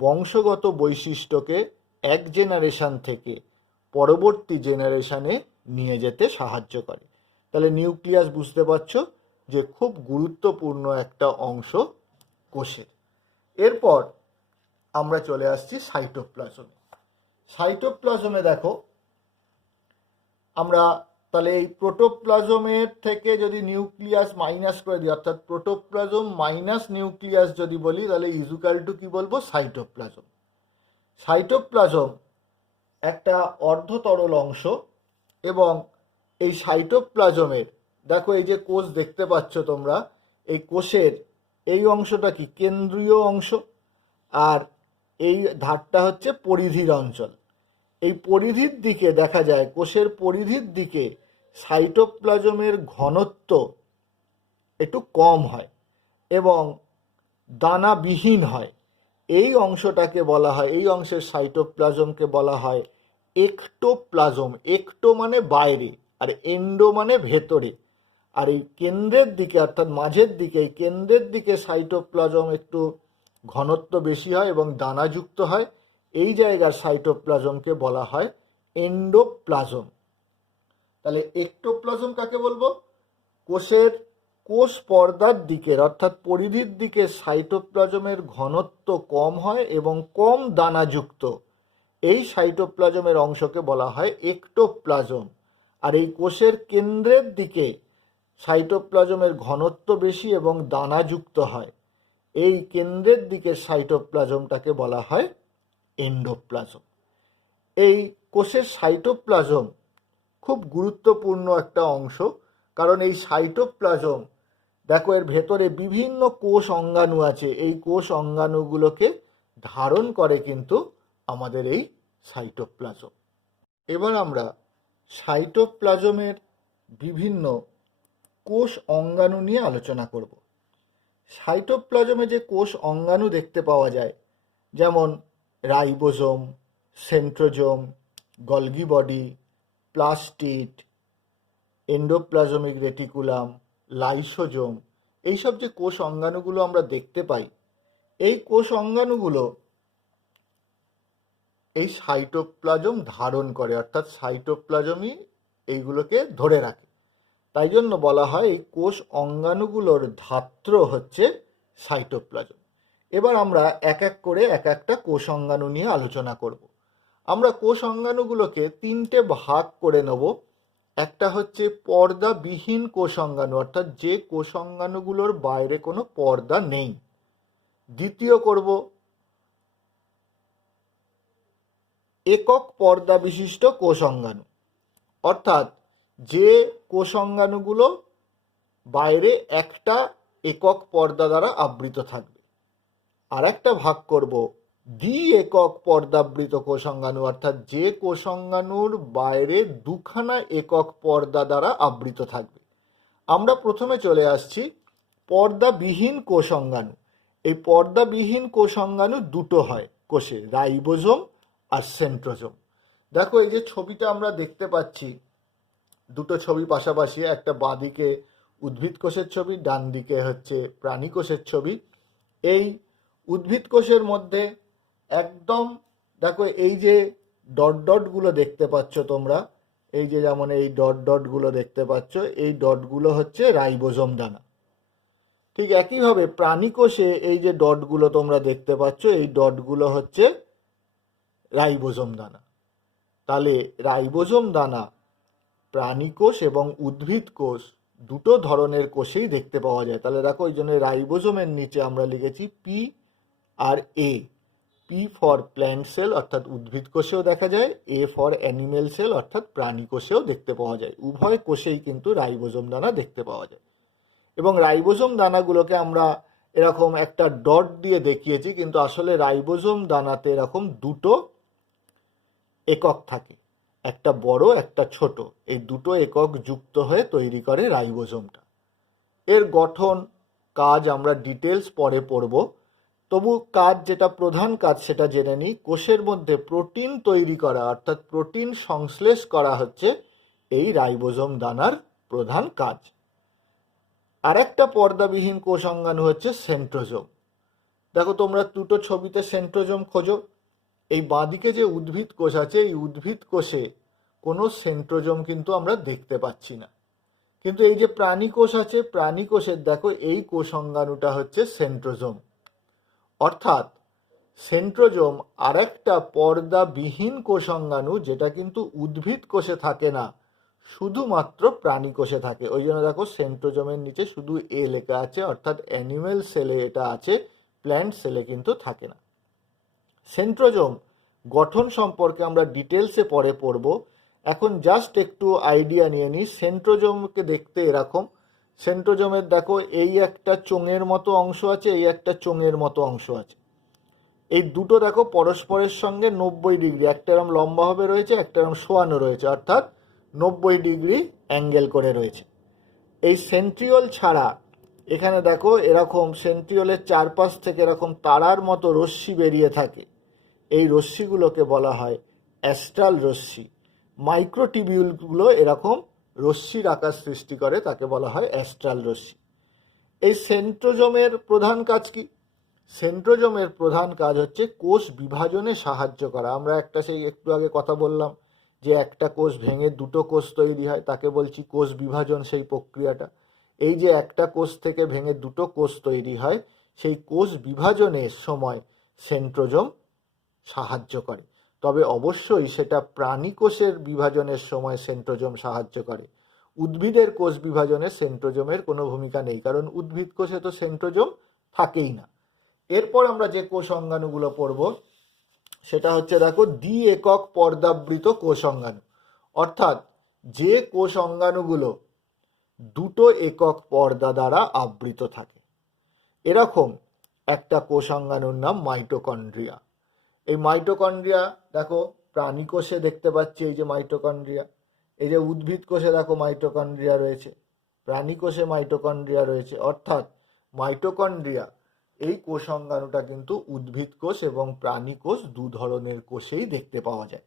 বংশগত বৈশিষ্ট্যকে এক জেনারেশন থেকে পরবর্তী জেনারেশনে নিয়ে যেতে সাহায্য করে। তাহলে নিউক্লিয়াস বুঝতে পারছো যে খুব গুরুত্বপূর্ণ একটা অংশ কোষের। এরপর আমরা চলে আসছি সাইটোপ্লাজমে। সাইটোপ্লাজমে দেখো আমরা তাহলে এই প্রোটোপ্লাজমের থেকে যদি নিউক্লিয়াস মাইনাস করে দিই, অর্থাৎ প্রোটোপ্লাজম মাইনাস নিউক্লিয়াস যদি বলি, তাহলে ইজুকাল টু কি বলবো? সাইটোপ্লাজম। সাইটোপ্লাজম একটা অর্ধতরল অংশ, এবং এই সাইটোপ্লাজমের দেখো এই যে কোষ দেখতে পাচ্ছ তোমরা, এই কোষের এই অংশটা কি? কেন্দ্রীয় অংশ। আর এই ধারটা হচ্ছে পরিধির অঞ্চল। এই পরিধির দিকে দেখা যায়, কোষের পরিধির দিকে সাইটোপ্লাজমের ঘনত্ব একটু কম হয় এবং দানাবিহীন হয়। এই অংশটাকে বলা হয়, এই অংশের সাইটোপ্লাজমকে বলা হয় একটোপ্লাজম। একটো মানে বাইরে, আর এন্ডো মানে ভেতরে। আর এই কেন্দ্রের দিকে, অর্থাৎ মাঝের দিকে, এই কেন্দ্রের দিকে সাইটোপ্লাজম একটু ঘনত্ব বেশি হয় এবং দানাযুক্ত হয়। এই জায়গার সাইটোপ্লাজমকে বলা হয় এন্ডোপ্লাজম। তাহলে একটোপ্লাজম কাকে বলবো? কোষের কোষ পর্দার দিকের, অর্থাৎ পরিধির দিকে সাইটোপ্লাজমের ঘনত্ব কম হয় এবং কম দানাযুক্ত, এই সাইটোপ্লাজমের অংশকে বলা হয় একটোপ্লাজম। আর এই কোষের কেন্দ্রের দিকে সাইটোপ্লাজমের ঘনত্ব বেশি এবং দানাযুক্ত হয়, এই কেন্দ্রের দিকে সাইটোপ্লাজমটাকে বলা হয় এন্ডোপ্লাজম। এই কোষের সাইটোপ্লাজম খুব গুরুত্বপূর্ণ একটা অংশ, কারণ এই সাইটোপ্লাজম, দেখো এর ভেতরে বিভিন্ন কোষ অঙ্গাণু আছে, এই কোষ অঙ্গাণুগুলোকে ধারণ করে কিন্তু আমাদের এই সাইটোপ্লাজম। এবার আমরা সাইটোপ্লাজমের বিভিন্ন কোষ অঙ্গাণু নিয়ে আলোচনা করব। সাইটোপ্লাজমে যে কোষ অঙ্গাণু দেখতে পাওয়া যায়, যেমন ribosome, centrosome, Golgi body, plastid, endoplasmic reticulum, lysosome, এইসব যে কোষ অঙ্গাণুগুলো আমরা দেখতে পাই, এই কোষ অঙ্গাণুগুলো এই সাইটোপ্লাজম ধারণ করে, অর্থাৎ সাইটোপ্লাজমই এইগুলোকে ধরে রাখে। তাই জন্য বলা হয় এই কোষ অঙ্গাণুগুলোর ধাত্র হচ্ছে সাইটোপ্লাজম। এবার আমরা এক এক করে এক একটা কোষ অঙ্গাণু নিয়ে আলোচনা করব। আমরা কোষ অঙ্গাণুগুলোকে তিনটে ভাগ করে নেব। একটা হচ্ছে পর্দাবিহীন কোষ অঙ্গাণু, অর্থাৎ যে কোষ অঙ্গাণুগুলোর বাইরে কোনো পর্দা নেই। দ্বিতীয় করব একক পর্দা বিশিষ্ট কোষ অঙ্গাণু, অর্থাৎ যে কোষ অঙ্গাণুগুলো বাইরে একটা একক পর্দা দ্বারা আবৃত থাকবে। আর একটা ভাগ করব দ্বি একক পর্দাবৃত কোষ অঙ্গাণু, অর্থাৎ যে কোষ অঙ্গাণুর বাইরে দুখানা একক পর্দা দ্বারা আবৃত থাকবে। আমরা প্রথমে চলে আসছি পর্দাবিহীন কোষ অঙ্গাণু। এই পর্দাবিহীন কোষ অঙ্গাণু দুটো হয় কোষে, রাইবোজোম আর সেন্ট্রোজোম। দেখো এই যে ছবিটা আমরা দেখতে পাচ্ছি, দুটো ছবি পাশাপাশি, একটা বাঁদিকে উদ্ভিদ কোষের ছবি, ডান দিকে হচ্ছে প্রাণী কোষের ছবি। এই উদ্ভিদ কোষের মধ্যে একদম দেখো এই যে ডট ডটগুলো দেখতে পাচ্ছ তোমরা, এই যে যেমন এই ডট ডটগুলো দেখতে পাচ্ছ, এই ডটগুলো হচ্ছে রাইবোজোম দানা। ঠিক একইভাবে প্রাণী কোষে এই যে ডটগুলো তোমরা দেখতে পাচ্ছ, এই ডটগুলো হচ্ছে রাইবোজোম দানা। তাহলে রাইবোজোম দানা প্রাণী কোষ এবং উদ্ভিদ কোষ দুটো ধরনের কোষেই দেখতে পাওয়া যায়। তাহলে দেখো ওই জন্য রাইবোজোমের নিচে আমরা লিখেছি পি আর A. P for plant cell অর্থাৎ উদ্ভিদ কোষেও দেখা যায়, এ ফর অ্যানিমেল সেল অর্থাৎ প্রাণী কোষেও দেখতে পাওয়া যায়। উভয় কোষেই কিন্তু রাইবোজোম দানা দেখতে পাওয়া যায়। এবং রাইবোজোম দানাগুলোকে আমরা এরকম একটা ডট দিয়ে দেখিয়েছি, কিন্তু আসলে রাইবোজোম দানাতে এরকম দুটো একক থাকে, একটা বড় একটা ছোট। এই দুটো একক যুক্ত হয়ে তৈরি করে রাইবোজোমটা। এর গঠন, কাজ আমরা ডিটেলস পরে পড়ব। তবু কাজ, যেটা প্রধান কাজ সেটা জেনে নিই। কোষের মধ্যে প্রোটিন তৈরি করা, অর্থাৎ প্রোটিন সংশ্লেষ করা হচ্ছে এই রাইবোজোম দানার প্রধান কাজ। আর একটা পর্দাবিহীন কোষ অঙ্গাণু হচ্ছে সেন্ট্রোজোম। দেখো তোমরা দুটো ছবিতে সেন্ট্রোজোম খোঁজো। এই বাঁদিকে যে উদ্ভিদ কোষ আছে, এই উদ্ভিদ কোষে কোনো সেন্ট্রোজোম কিন্তু আমরা দেখতে পাচ্ছি না। কিন্তু এই যে প্রাণী কোষ আছে, প্রাণী কোষের দেখো এই কোষ অঙ্গাণুটা হচ্ছে সেন্ট্রোজোম। অর্থাৎ সেন্ট্রোজোম আর একটা পর্দাবিহীন কোষ অঙ্গাণু, যেটা কিন্তু উদ্ভিদ কোষে থাকে না, শুধুমাত্র প্রাণী কোষে থাকে। ওই জন্য দেখো সেন্ট্রোজোমের নিচে শুধু এ লেখা আছে, অর্থাৎ অ্যানিমেল সেলে এটা আছে, প্ল্যান্ট সেলে কিন্তু থাকে না। সেন্ট্রোজোম গঠন সম্পর্কে আমরা ডিটেলসে পরে পড়ব। এখন জাস্ট একটু আইডিয়া নিয়ে নিই। সেন্ট্রোজোমকে দেখতে এরকম। সেন্ট্রোজোমের দেখো এই একটা চোঙের মতো অংশ আছে, এই একটা চোঙের মতো অংশ আছে। এই দুটো দেখো পরস্পরের সঙ্গে 90 ডিগ্রি, একটা এরম লম্বাভাবে রয়েছে, একটা এরম শোয়ানো রয়েছে, অর্থাৎ 90 ডিগ্রি অ্যাঙ্গেল করে রয়েছে। এই সেন্ট্রিওল ছাড়া এখানে দেখো এরকম সেন্ট্রিওলের চারপাশ থেকে এরকম তারার মতো রশ্মি বেরিয়ে থাকে। এই রশ্মিগুলোকে বলা হয় অ্যাস্ট্রাল রশ্মি। মাইক্রোটিবিউলগুলো এরকম রশ্মির আকার সৃষ্টি করে, তাকে বলা হয় অ্যাস্ট্রাল রশ্মি। এই সেন্ট্রোজোমের প্রধান কাজ কি? সেন্ট্রোজোমের প্রধান কাজ হচ্ছে কোষ বিভাজনে সাহায্য করা। আমরা একটা সেই একটু আগে কথা বললাম যে একটা কোষ ভেঙে দুটো কোষ তৈরি হয়, তাকে বলছি কোষ বিভাজন, সেই প্রক্রিয়াটা। এই যে একটা কোষ থেকে ভেঙে দুটো কোষ তৈরি হয়, সেই কোষ বিভাজনের সময় সেন্ট্রোজোম সাহায্য করে। তবে অবশ্যই সেটা প্রাণী কোষের বিভাজনের সময় সেন্ট্রোজোম সাহায্য করে। উদ্ভিদের কোষ বিভাজনে সেন্ট্রোজোমের কোনো ভূমিকা নেই, কারণ উদ্ভিদ কোষে তো সেন্ট্রোজোম থাকেই না। এরপর আমরা যে কোষ অঙ্গাণুগুলো পড়ব সেটা হচ্ছে দেখো দ্বি একক পর্দাবৃত কোষ অঙ্গাণু, অর্থাৎ যে কোষ অঙ্গাণুগুলো দুটো একক পর্দা দ্বারা আবৃত থাকে। এরকম একটা কোষ অঙ্গাণুর নাম মাইটোকন্ড্রিয়া। এই মাইটোকন্ড্রিয়া দেখো প্রাণী কোষে দেখতে পাচ্ছি, এই যে মাইটোকন্ড্রিয়া। এই যে উদ্ভিদ কোষে দেখো মাইটোকন্ড্রিয়া রয়েছে, প্রাণী কোষে মাইটোকন্ড্রিয়া রয়েছে, অর্থাৎ মাইটোকন্ড্রিয়া এই কোষ অঙ্গাণুটা কিন্তু উদ্ভিদ কোষ এবং প্রাণী কোষ দু ধরনের কোষেই দেখতে পাওয়া যায়।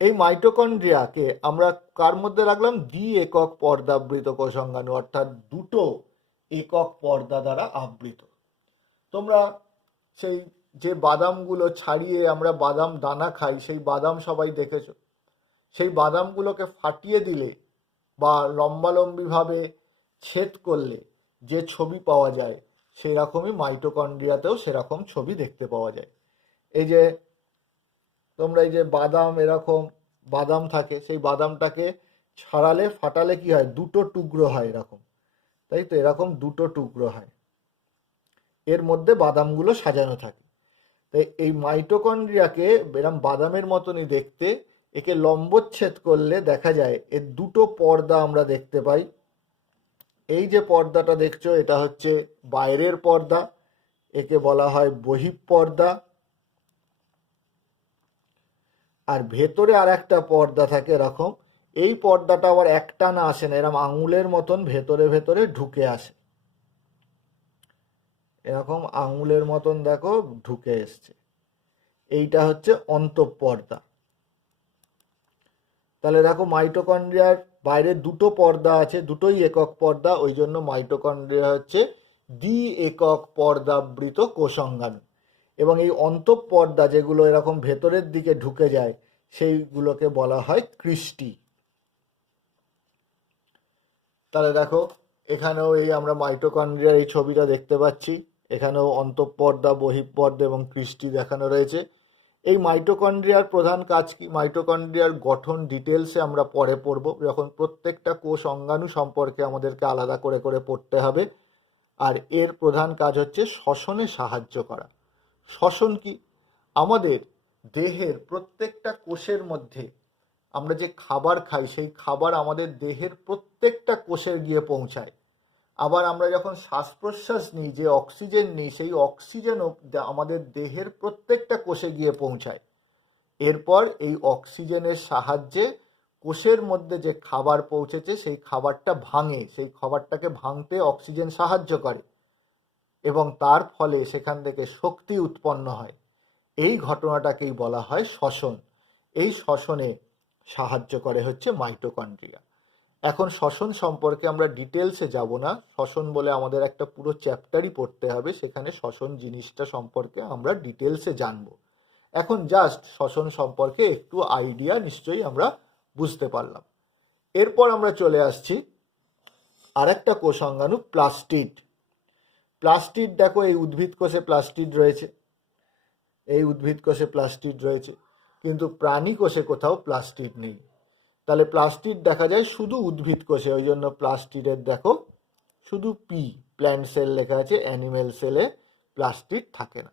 এই মাইটোকন্ড্রিয়াকে আমরা কার মধ্যে রাখলাম? দ্বি একক পর্দাবৃত কোষ অঙ্গাণু, অর্থাৎ দুটো একক পর্দা দ্বারা আবৃত। তোমরা সেই যে বাদামগুলো ছাড়িয়ে আমরা বাদাম দানা খাই, সেই বাদাম সবাই দেখেছো। সেই বাদামগুলোকে ফাটিয়ে দিলে বা লম্বালম্বিভাবে ছেদ করলে যে ছবি পাওয়া যায়, সেই রকমই মাইটোকন্ড্রিয়াতেও সেরকম ছবি দেখতে পাওয়া যায়। এই যে তোমরা এই যে বাদাম, এরকম বাদাম থাকে, সেই বাদামটাকে ছাড়ালে ফাটালে কি হয়? দুটো টুকরো হয় এরকম, তাই তো? এরকম দুটো টুকরো হয়, এর মধ্যে বাদামগুলো সাজানো থাকে। তাই এই মাইটোকন্ড্রিয়াকে এরকম বাদামের মতনই দেখতে, একে লম্বচ্ছেদ করলে দেখা যায় এর দুটো পর্দা আমরা দেখতে পাই। এই যে পর্দাটা দেখছো, এটা হচ্ছে বাইরের পর্দা, একে বলা হয় বহিঃপর্দা। আর ভেতরে আর একটা পর্দা থাকে এরকম, এই পর্দাটা আবার একটানা আসে না, এরকম আঙুলের মতন ভেতরে ভেতরে ঢুকে আসে, এরকম আঙুলের মতন দেখো ঢুকে এসছে। এইটা হচ্ছে অন্তঃপর্দা। তাহলে দেখো মাইটোকন্ড্রিয়ার বাইরে দুটো পর্দা আছে, দুটোই একক পর্দা, ওই জন্য মাইটোকন্ড্রিয়া হচ্ছে দ্বি একক পর্দাবৃত কোষ অঙ্গাণু। এবং এই অন্তঃপর্দা যেগুলো এরকম ভেতরের দিকে ঢুকে যায়, সেইগুলোকে বলা হয় ক্রিস্টি। তাহলে দেখো এখানেও এই আমরা মাইটোকন্ড্রিয়ার এই ছবিটা দেখতে পাচ্ছি, এখানেও অন্তঃপর্দা, বহিঃপর্দা এবং ক্রিস্টি দেখানো রয়েছে। এই মাইটোকন্ড্রিয়ার প্রধান কাজ কি? মাইটোকন্ড্রিয়ার গঠন ডিটেলসে আমরা পরে পড়ব, যখন প্রত্যেকটা কোষ অঙ্গাণু সম্পর্কে আমাদেরকে আলাদা করে করে পড়তে হবে। আর এর প্রধান কাজ হচ্ছে শ্বসনে সাহায্য করা। শ্বসন কি? আমাদের দেহের প্রত্যেকটা কোষের মধ্যে আমরা যে খাবার খাই, সেই খাবার আমাদের দেহের প্রত্যেকটা কোষে গিয়ে পৌঁছায়। আবার আমরা যখন শ্বাস প্রশ্বাস নিই, যে অক্সিজেন নিই, সেই অক্সিজেনও আমাদের দেহের প্রত্যেকটা কোষে গিয়ে পৌঁছায়। এরপর এই অক্সিজেনের সাহায্যে কোষের মধ্যে যে খাবার পৌঁছেছে সেই খাবারটা ভাঙে, সেই খাবারটাকে ভাঙতে অক্সিজেন সাহায্য করে এবং তার ফলে সেখান থেকে শক্তি উৎপন্ন হয়। এই ঘটনাটাকেই বলা হয় শ্বসন। এই শ্বসনে সাহায্য করে হচ্ছে মাইটোকন্ড্রিয়া। এখন শ্বসন সম্পর্কে আমরা ডিটেলসে যাব না, শ্বসন বলে আমাদের একটা পুরো চ্যাপ্টারই পড়তে হবে, সেখানে শ্বসন জিনিসটা সম্পর্কে আমরা ডিটেলসে জানব। এখন জাস্ট শ্বসন সম্পর্কে একটু আইডিয়া নিশ্চয়ই আমরা বুঝতে পারলাম। এরপর আমরা চলে আসছি আরেকটা কোষ অঙ্গাণু, প্লাস্টিড। প্লাস্টিড দেখো এই উদ্ভিদ কোষে প্লাস্টিড রয়েছে, এই উদ্ভিদ কোষে প্লাস্টিড রয়েছে, কিন্তু প্রাণী কোষে কোথাও প্লাস্টিড নেই। তাহলে প্লাস্টিড দেখা যায় শুধু উদ্ভিদ কোষে, ওই জন্য প্লাস্টিডের দেখো শুধু পি, প্ল্যান্ট সেল লেখা আছে, অ্যানিমেল সেলে প্লাস্টিড থাকে না।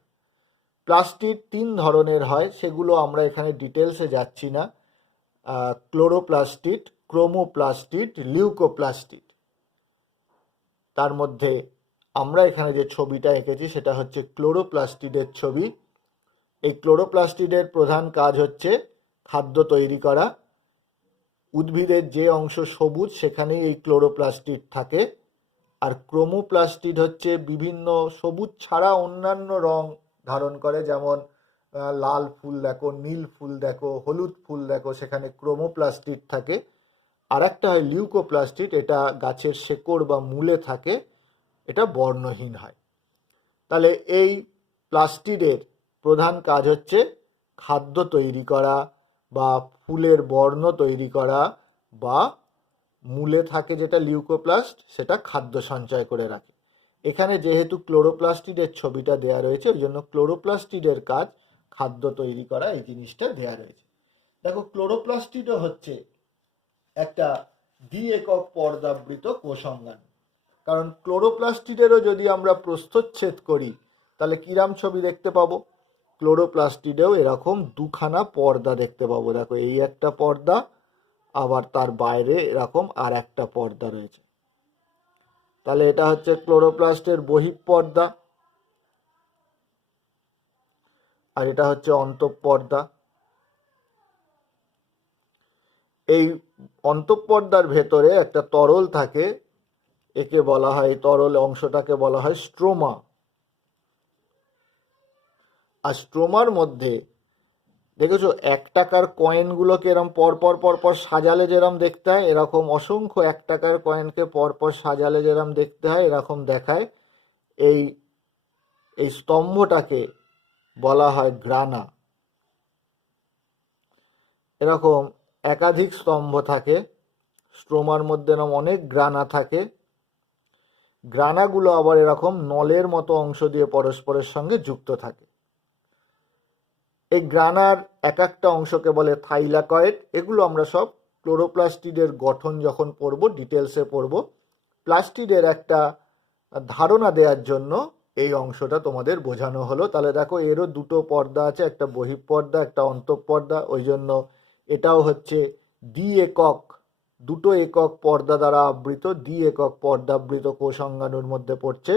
প্লাস্টিড তিন ধরনের হয়, সেগুলো আমরা এখানে ডিটেলসে যাচ্ছি না। Chloroplastid, ক্রোমোপ্লাস্টিড, leucoplastid. তার মধ্যে আমরা এখানে যে ছবিটা এঁকেছি সেটা হচ্ছে ক্লোরোপ্লাস্টিডের ছবি। এই ক্লোরোপ্লাস্টিডের প্রধান কাজ হচ্ছে খাদ্য তৈরি করা। উদ্ভিদের যে অংশ সবুজ সেখানেই এই ক্লোরোপ্লাস্টিড থাকে। আর ক্রোমোপ্লাস্টিড হচ্ছে বিভিন্ন সবুজ ছাড়া অন্যান্য রং ধারণ করে, যেমন লাল ফুল দেখো, নীল ফুল দেখো, হলুদ ফুল দেখো, সেখানে ক্রোমোপ্লাস্টিড থাকে। আর একটা হয় লিউকোপ্লাস্টিড, এটা গাছের শেকড় বা মূলে থাকে, এটা বর্ণহীন হয়। তাহলে এই প্লাস্টিডের প্রধান কাজ হচ্ছে খাদ্য তৈরি করা বা ফুলের বর্ণ তৈরি করা, বা মূলে থাকে যেটা লিউকোপ্লাস্ট, সেটা খাদ্য সঞ্চয় করে রাখে। এখানে যেহেতু ক্লোরোপ্লাস্টিডের ছবিটা দেয়া রয়েছে, ওই জন্য ক্লোরোপ্লাস্টিডের কাজ খাদ্য তৈরি করা, এই জিনিসটা দেয়া রয়েছে। দেখো, ক্লোরোপ্লাস্টিডও হচ্ছে একটা দ্বি একক পর্দাবৃত কোষাঙ্গাণু। কারণ ক্লোরোপ্লাস্টিডেরও যদি আমরা প্রস্থচ্ছেদ করি তাহলে কিরাম ছবি দেখতে পাবো? ক্লোরোপ্লাস্টিডেও এরকম দুখানা পর্দা দেখতে পাবো। দেখো, এই একটা পর্দা, আবার তার বাইরে এরকম আর একটা পর্দা রয়েছে। তাহলে এটা হচ্ছে ক্লোরোপ্লাস্টের বহিঃপর্দা, আর এটা হচ্ছে অন্তঃপর্দা। এই অন্তঃপর্দার ভেতরে একটা তরল থাকে, একে বলা হয়, এই তরল অংশটাকে বলা হয় স্ট্রোমা। আর স্ট্রোমার মধ্যে দেখেছো 1 টাকার কয়েনগুলোকে এরম পরপর পরপর সাজালে যেরম দেখতে হয়, এরকম অসংখ্য 1 টাকার কয়েনকে পরপর সাজালে যেরম দেখতে হয়, এরকম দেখায়। এই এই স্তম্ভটাকে বলা হয় গ্রানা। এরকম একাধিক স্তম্ভ থাকে স্ট্রোমার মধ্যে, এরকম অনেক গ্রানা থাকে। গ্রানাগুলো আবার এরকম নলের মতো অংশ দিয়ে পরস্পরের সঙ্গে যুক্ত থাকে। এই গ্রানার এক একটা অংশকে বলে থাইলাকয়েড। এগুলো আমরা সব ক্লোরোপ্লাস্টিডের গঠন যখন পড়ব, ডিটেলসে পড়ব। প্লাস্টিডের একটা ধারণা দেওয়ার জন্য এই অংশটা তোমাদের বোঝানো হলো। তাহলে দেখো, এরও দুটো পর্দা আছে, একটা বহিঃপর্দা, একটা অন্তঃপর্দা। ওই জন্য এটাও হচ্ছে দ্বি একক, দুটো একক পর্দা দ্বারা আবৃত, দ্বি একক পর্দাবৃত কোষাঙ্গাণুর মধ্যে পড়ছে।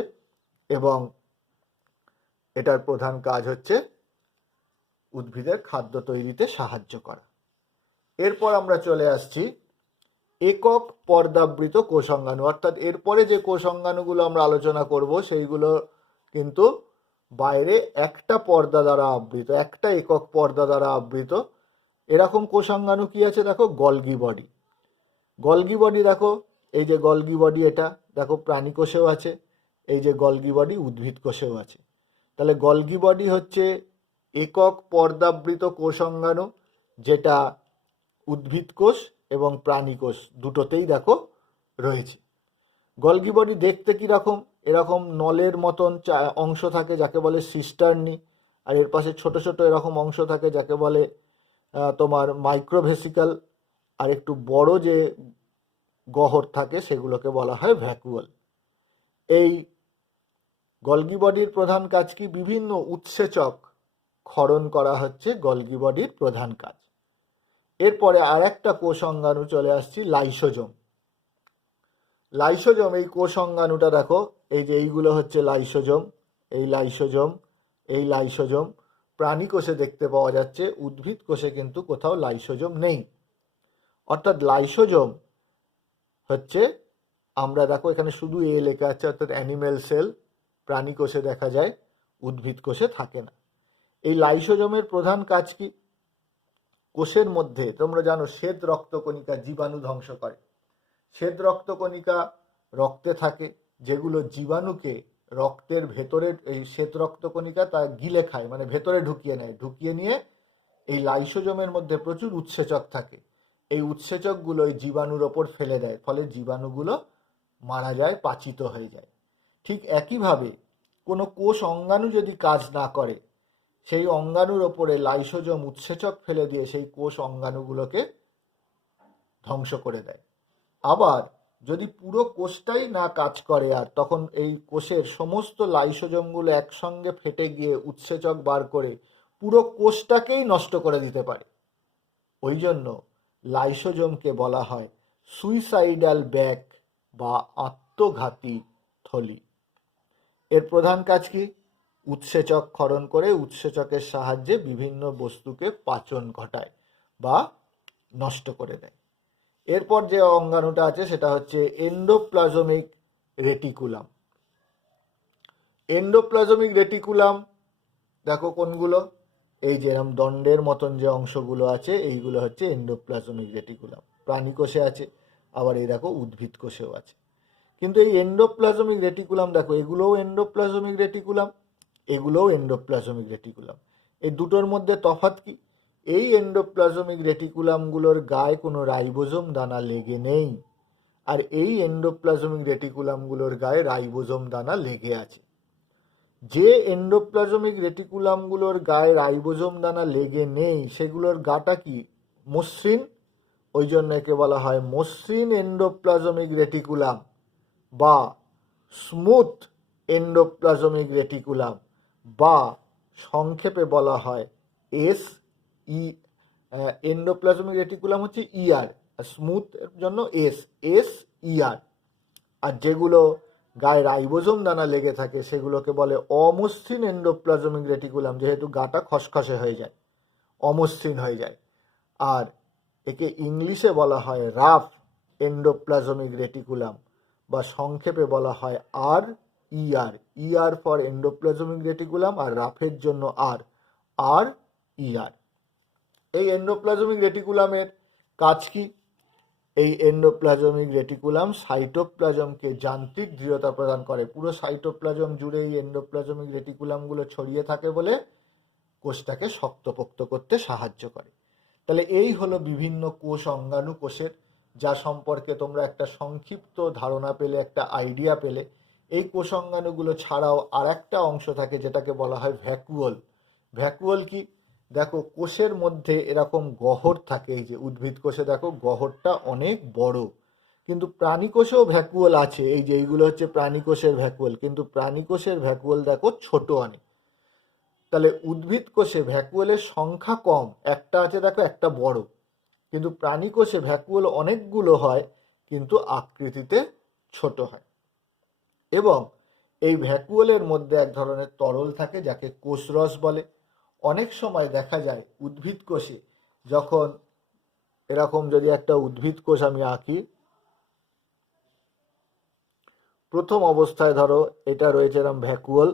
এবং এটার প্রধান কাজ হচ্ছে উদ্ভিদের খাদ্য তৈরিতে সাহায্য করা। এরপর আমরা চলে আসছি একক পর্দাবৃত কোষাঙ্গাণু, অর্থাৎ এরপরে যে কোষাঙ্গাণুগুলো আমরা আলোচনা করব সেইগুলো কিন্তু বাইরে একটা পর্দা দ্বারা আবৃত, একটা একক পর্দা দ্বারা আবৃত। এরকম কোষাঙ্গাণু কি আছে? দেখো, গলগি বডি। গলগি বডি দেখো, এই যে গলগি বডি, এটা দেখো প্রাণী কোষেও আছে। এই যে গলগি বডি উদ্ভিদ কোষেও আছে। তাহলে গলগি বডি হচ্ছে একক পর্দাবৃত কোষাঙ্গাণু, যেটা উদ্ভিদ কোষ এবং প্রাণী কোষ দুটোতেই দেখো রয়েছে। গলগি বডি দেখতে কীরকম? এরকম নলের মতন অংশ থাকে যাকে বলে সিস্টার্নি, আর এর পাশে ছোট ছোট এরকম অংশ থাকে যাকে বলে তোমার মাইক্রোভেসিকাল, আর একটু বড় যে গহ্বর থাকে সেগুলোকে বলা হয় ভ্যাকুয়াল। এই গলগি বডির প্রধান কাজ কি? বিভিন্ন উৎসেচক ক্ষরণ করা হচ্ছে গলগি বডির প্রধান কাজ। এরপরে আর একটা কোষাঙ্গাণু চলে আসছি, লাইসোজোম। লাইসোজোম, এই কোষাঙ্গাণুটা দেখো, এই যে এইগুলো হচ্ছে লাইসোজোম, এই লাইসোজোম, এই লাইসোজোম। প্রাণী কোষে দেখতে পাওয়া যাচ্ছে, উদ্ভিদ কোষে কিন্তু কোথাও লাইসোজোম নেই। অর্থাৎ লাইসোজোম হচ্ছে, আমরা দেখো এখানে শুধু এ লেখা আছে, অর্থাৎ অ্যানিম্যাল সেল, প্রাণী কোষে দেখা যায়, উদ্ভিদ কোষে থাকে না। এই লাইসোজোমের প্রধান কাজ কি? কোষের মধ্যে তোমরা জানো শ্বেত রক্তকণিকা জীবাণু ধ্বংস করে। শ্বেত রক্তকণিকা রক্তে থাকে, যেগুলো জীবাণুকে রক্তের ভেতরের, এই শ্বেত রক্তকণিকা তা গিলে খায়, মানে ভেতরে ঢুকিয়ে নেয়। ঢুকিয়ে নিয়ে এই লাইসোজোমের মধ্যে প্রচুর উৎসেচক থাকে, এই উৎসেচকগুলো এই জীবাণুর ওপর ফেলে দেয়, ফলে জীবাণুগুলো মারা যায়, পাচিত হয়ে যায়। ঠিক একইভাবে কোনো কোষ অঙ্গাণু যদি কাজ না করে, সেই অঙ্গাণুর ওপরে লাইসোজোম উৎসেচক ফেলে দিয়ে সেই কোষ অঙ্গাণুগুলোকে ধ্বংস করে দেয়। আবার যদি পুরো কোষটাই না কাজ করে, আর তখন এই কোষের সমস্ত লাইসোজোমগুলো একসঙ্গে ফেটে গিয়ে উৎসেচক বার করে পুরো কোষটাকেই নষ্ট করে দিতে পারে। ওই জন্য লাইসোজোমকে বলা হয় সুইসাইডাল ব্যাগ বা আত্মঘাতী থলি। এর প্রধান কাজ কি? উৎসেচক ক্ষরণ করে উৎসেচকের সাহায্যে বিভিন্ন বস্তুকে পাচন ঘটায় বা নষ্ট করে দেয়। এরপর যে অঙ্গাণুটা আছে সেটা হচ্ছে এন্ডোপ্লাজমিক রেটিকুলাম। এন্ডোপ্লাজমিক রেটিকুলাম দেখো কোনগুলো? এই যে এরকম দণ্ডের মতন যে অংশগুলো আছে এইগুলো হচ্ছে এন্ডোপ্লাজমিক রেটিকুলাম। প্রাণী কোষে আছে, আবার এই দেখো উদ্ভিদ কোষেও আছে। কিন্তু এই এন্ডোপ্লাজমিক রেটিকুলাম দেখো, এগুলোও এন্ডোপ্লাজমিক রেটিকুলাম, এগুলোও এন্ডোপ্লাজমিক রেটিকুলাম। এই দুটোর মধ্যে তফাৎ কি? এই এন্ডোপ্লাজমিক রেটিকুলামগুলোর গায়ে কোনো রাইবোজোম দানা লেগে নেই, আর এই এন্ডোপ্লাজমিক রেটিকুলামগুলোর গায়ে রাইবোজোম দানা লেগে আছে। যে এন্ডোপ্লাজমিক রেটিকুলামগুলোর গায়ে রাইবোজোম দানা লেগে নেই সেগুলোর গাটা কি? মসৃণ, ওই জন্য একে বলা হয় মসৃণ এন্ডোপ্লাজমিক রেটিকুলাম বা স্মুথ এন্ডোপ্লাজমিক রেটিকুলাম, বা সংক্ষেপে বলা হয় এস ই। এন্ডোপ্লাজমিক রেটিকুলাম হচ্ছে ইআর, আর স্মুথ এর জন্য এস ইআর। আর যেগুলো গায়ে রাইবোজোম দানা লেগে থাকে সেগুলোকে বলে অমসৃণ এন্ডোপ্লাজমিক রেটিকুলাম, যেহেতু গাটা খসখসে হয়ে যায়, অমসৃণ হয়ে যায়। আর একে ইংলিশে বলা হয় রাফ এন্ডোপ্লাজমিক রেটিকুলাম, বা সংক্ষেপে বলা হয় আর ইআর ফর এন্ডোপ্লাজমিক রেটিকুলাম, আর রাফের জন্য আর ইআর। এই এন্ডোপ্লাজমিক রেটিকুলামের কাজ কি? এই এন্ডোপ্লাজমিক রেটিকুলাম সাইটোপ্লাজমকে যান্ত্রিক দৃঢ়তা প্রদান করে। পুরো সাইটোপ্লাজম জুড়ে এই এন্ডোপ্লাজমিক রেটিকুলামগুলো ছড়িয়ে থাকে বলে কোষটাকে শক্তপোক্ত করতে সাহায্য করে। তাহলে এই হলো বিভিন্ন কোষ অঙ্গাণু কোষের, যা সম্পর্কে তোমরা একটা সংক্ষিপ্ত ধারণা পেলে, একটা আইডিয়া পেলে। এই কোষ অঙ্গাণুগুলো ছাড়াও আর একটা অংশ থাকে যেটাকে বলা হয় ভ্যাকুওল। ভ্যাকুওল কি? দেখো কোষের মধ্যে এরকম গহ্বর থাকে, এই যে উদ্ভিদ কোষে দেখো গহ্বরটা অনেক বড়, কিন্তু প্রাণী কোষেও ভ্যাকুওল আছে। এই যে এইগুলো হচ্ছে প্রাণী কোষের ভ্যাকুওল, কিন্তু প্রাণী কোষের ভ্যাকুওল দেখো ছোট অনেক। তাহলে উদ্ভিদ কোষে ভ্যাকুওলের সংখ্যা কম, একটা আছে দেখো, একটা বড়। কিন্তু প্রাণী কোষে ভ্যাকুওল অনেকগুলো হয়, কিন্তু আকৃতিতে ছোট হয়। এবং এই ভ্যাকুওলের মধ্যে এক ধরনের তরল থাকে যাকে কোষরস বলে। অনেক সময় দেখা যায় উদ্ভিদ কোষে, যখন এরকম যদি একটা উদ্ভিদ কোষ আমি আঁকি, প্রথম অবস্থায় ধরো এটা রয়েছে এরকম ভ্যাকুওল,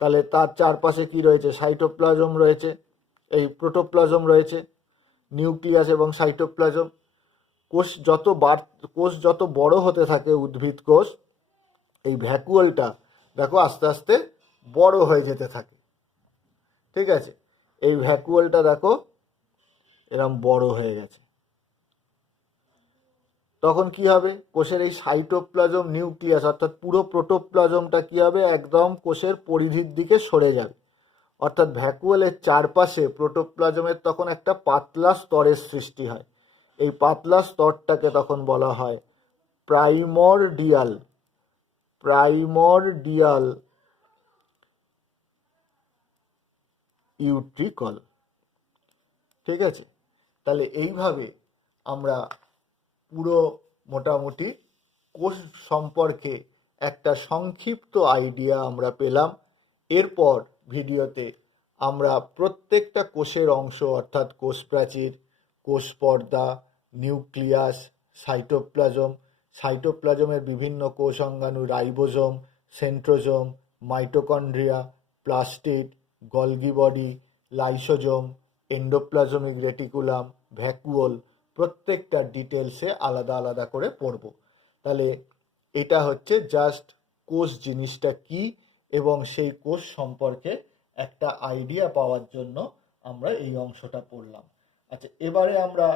তাহলে তার চারপাশে কি রয়েছে? সাইটোপ্লাজম রয়েছে, এই প্রোটোপ্লাজম রয়েছে, নিউক্লিয়াস এবং সাইটোপ্লাজম। কোষ যত বড় হতে থাকে উদ্ভিদ কোষ, এই ভ্যাকুওলটা দেখো আস্তে আস্তে বড় হয়ে যেতে থাকে। ঠিক আছে, এই ভ্যাকুওলটা দেখো এরকম বড় হয়ে গেছে। তখন কি হবে? কোষের এই সাইটোপ্লাজম, নিউক্লিয়াস অর্থাৎ পুরো প্রোটোপ্লাজমটা কি হবে? একদম কোষের পরিধির দিকে সরে যাবে। অর্থাৎ ভ্যাকুওলের চারপাশে প্রোটোপ্লাজমের তখন একটা পাতলা স্তরের সৃষ্টি হয়। এই পাতলা স্তরটাকে তখন বলা হয় প্রাইমর্ডিয়াল ইউট্রিকল। ঠিক আছে, তাহলে এইভাবে আমরা পুরো মোটামুটি কোষ সম্পর্কে একটা সংক্ষিপ্ত আইডিয়া আমরা পেলাম। এরপর ভিডিওতে আমরা প্রত্যেকটা কোষের অংশ অর্থাৎ কোষ প্রাচীর, কোষ পর্দা, নিউক্লিয়াস, সাইটোপ্লাজমের বিভিন্ন কোষ অঙ্গাণু, ribosome, centrosome, mitochondria, plastid, Golgi body, lysosome, endoplasmic reticulum, vacuole, প্রত্যেকটা ডিটেলসে আলাদা আলাদা করে পড়ব। তাহলে এটা হচ্ছে জাস্ট কোষ জিনিসটা কি এবং সেই কোষ সম্পর্কে একটা আইডিয়া পাওয়ার জন্য আমরা এই অংশটা পড়লাম। আচ্ছা, এবারে আমরা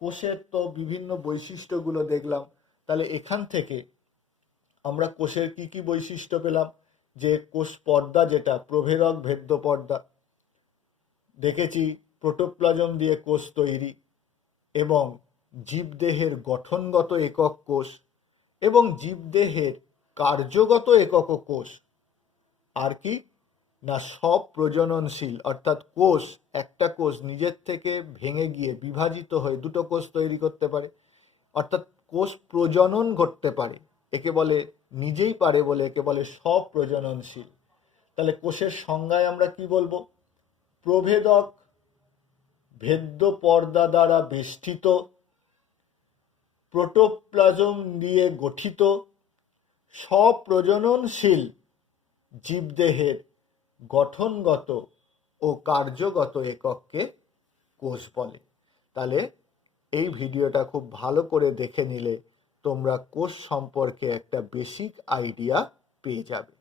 কোষের তো বিভিন্ন বৈশিষ্ট্যগুলো দেখলাম। তাহলে এখান থেকে আমরা কোষের কি কি বৈশিষ্ট্য পেলাম? যে কোষ পর্দা, যেটা প্রভেদক ভেদ্য পর্দা দেখেছি, প্রোটোপ্লাজম দিয়ে কোষ তৈরি, এবং জীবদেহের গঠনগত একক কোষ, এবং জীবদেহের কার্যগত একক কোষ। আর কি না, সব প্রজননশীল, অর্থাৎ একটা কোষ নিজের থেকে ভেঙে গিয়ে বিভাজিত হয়ে দুটো কোষ তৈরি করতে পারে, অর্থাৎ কোষ প্রজনন করতে পারে। একে বলে নিজেই পারে বলে একে বলে স্বপ্রজননশীল। তাহলে কোষের সংজ্ঞায় আমরা কি বলবো? প্রভেদক, ভেদ্য পর্দা দ্বারা বেষ্টিত, প্রোটোপ্লাজম দিয়ে গঠিত, স্বপ্রজননশীল জীবদেহের গঠনগত ও কার্যগত একককে কোষ বলে। তাহলে এই ভিডিওটা খুব ভালো করে দেখে নিলে তোমরা কোষ সম্পর্কে একটা বেসিক আইডিয়া পেয়ে যাবে।